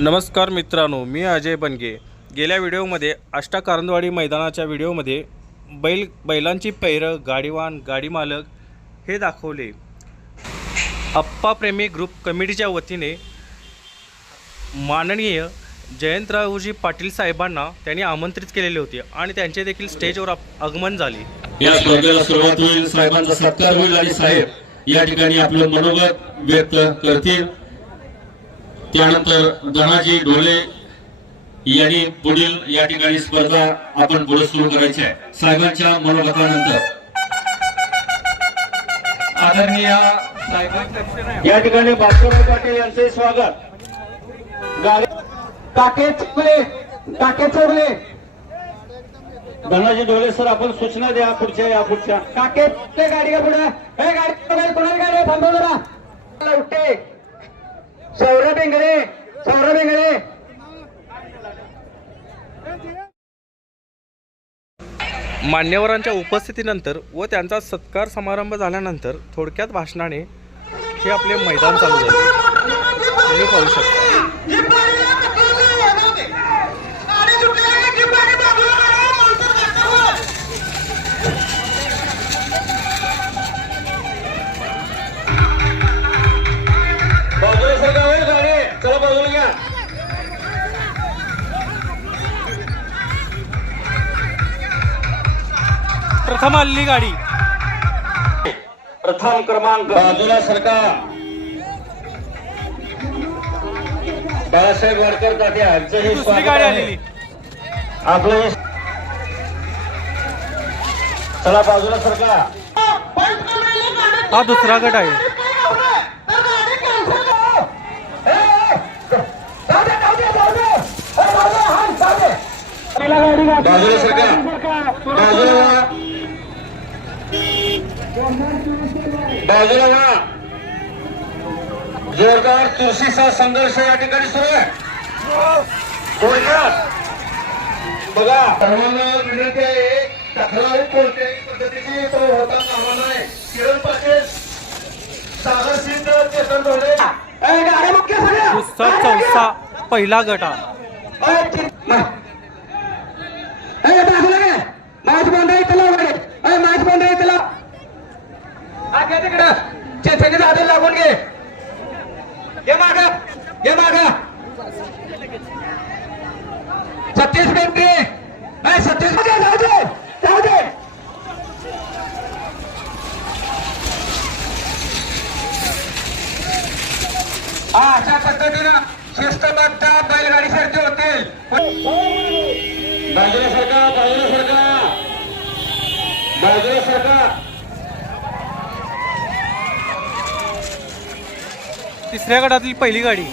नमस्कार मित्रांनो मी अजय बनगे. गेल्या व्हिडिओमध्ये आष्टा कारंदवाडी मैदानाच्या व्हिडिओमध्ये बैल बैलांची पैरं गाडीवान गाडी मालक हे दाखवले. अप्पा प्रेमी ग्रुप कमिटीच्या वतीने माननीय जयंतरावजी पाटील साहेबांना त्यांनी आमंत्रित केलेले होते आणि त्यांचे देखील स्टेजवर आगमन झाले. या स्पर्धेला सुरुवात होईल. साहेबांचा सत्कार होईल आणि साहेब या ठिकाणी आपलं मनोगत व्यक्त करतील. त्यानंतर धनाजी ढोले यांनी पुढील या ठिकाणी स्पर्धा आपण पुढे सुरू करायची आहे. साहेबांच्या मनोगतानंतर. आदरणीय या ठिकाणी बापूराव पाटील यांचे स्वागत. गाडी टाके चोरले. टाके चोरले. धनाजी ढोले सर आपण सूचना द्या पुढच्या या पुढच्या. टाके चोरले गाडी का पुढे. गाडी कोणाची गाडी आहे? थांबव जरा उठते सौरभ इंगळे सौरभ इंगळे मान्यवरांच्या उपस्थितीनंतर व त्यांचा सत्कार समारंभ झाल्यानंतर थोडक्यात भाषणाने हे आपले मैदान चालू झाले. तुम्ही पाहू शकता. चला बाजूला घ्या. प्रथम आलेली गाडी. प्रथम क्रमांक बाजूला सरका. बाळासाहेब वाडकर तात्या यांचं हे दुसरी स्वागत गाडी आहे. आलेली. आपलं हे चला बाजूला सरका. हा दुसरा गट आहे. बाजूला सरका बाजूला. जोरदार चुरशीचा संघर्ष या ठिकाणी सुरू आहे. थोडक्यात बघा. सर्वांना विनंती आहे तक्रार कोणत्याही पद्धतीची तो होता कामा नाही किरण पाटील सागर सिंग चेतन चौथा पहिला गट हा ए, ती- मा- ए, बाजूला घे. माझ बोंडा इथं लाव गाडी. ए, माझ बोंडा तिकडं. चेतनी दादे लागून घे. ये माग. ये माग. सतीश बेंटे ए, सतीश जाऊ दे, जाऊ दे जाऊ दे. हा अशा पद्धतीनं शिस्तबद्ध बैलगाडी शर्ती होतील. बाजूला बाजूला बाजूला सरका तिसऱ्या गटातली पहिली गाडी.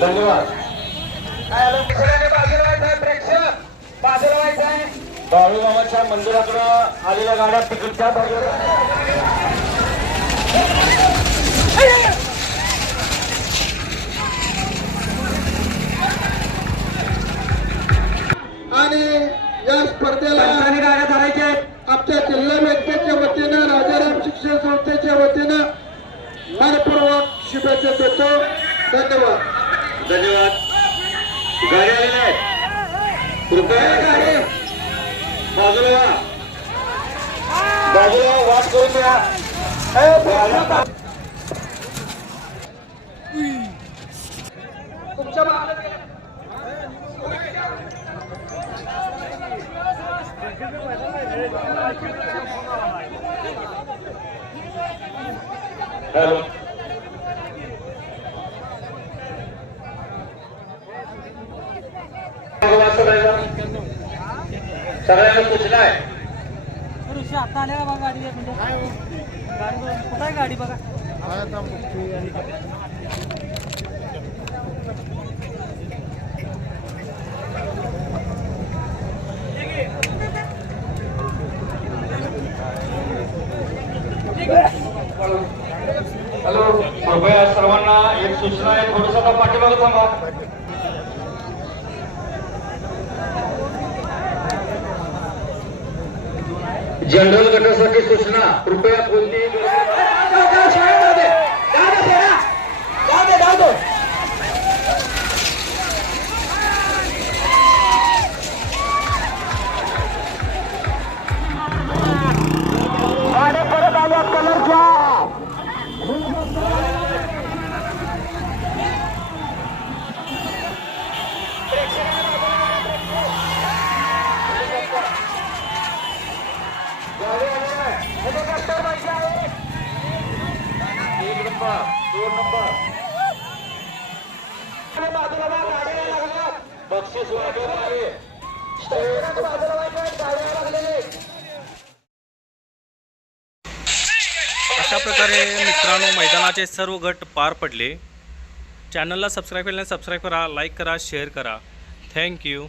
धन्यवाद बाळूबाबाच्या मंदिराकडं आलेल्या गाड्या तिकडच्या बाजूला. स्पर्धेला गाड्या धरायच्या आहेत. आमच्या जिल्हा बँकेच्या वतीनं राजाराम शिक्षण संस्थेच्या वतीनं मनपूर्वक शुभेच्छा देतो. धन्यवाद. धन्यवाद. गाडी आलेल्या आहेत. कृपया गाडी. बाजूला बाजूला वाट करून द्या हॅलो. सगळ्यांना. आहे आता आल्या का गाडी? म्हणजे गाडी हॅलो कृपया सर्वांना एक सूचना आहे थोडस आता पाठीमागं थांबा. जनरल गटासाठी सूचना. कृपया कोणतीही परत आल्या कलरच्या बक्षीस बाजूला लागलेले. अशा प्रकारे मित्रांनो मैदानाचे सर्व गट पार पडले. चॅनलला सबस्क्राईब केल्याने सबस्क्राईब करा लाईक करा शेअर करा. थँक्यू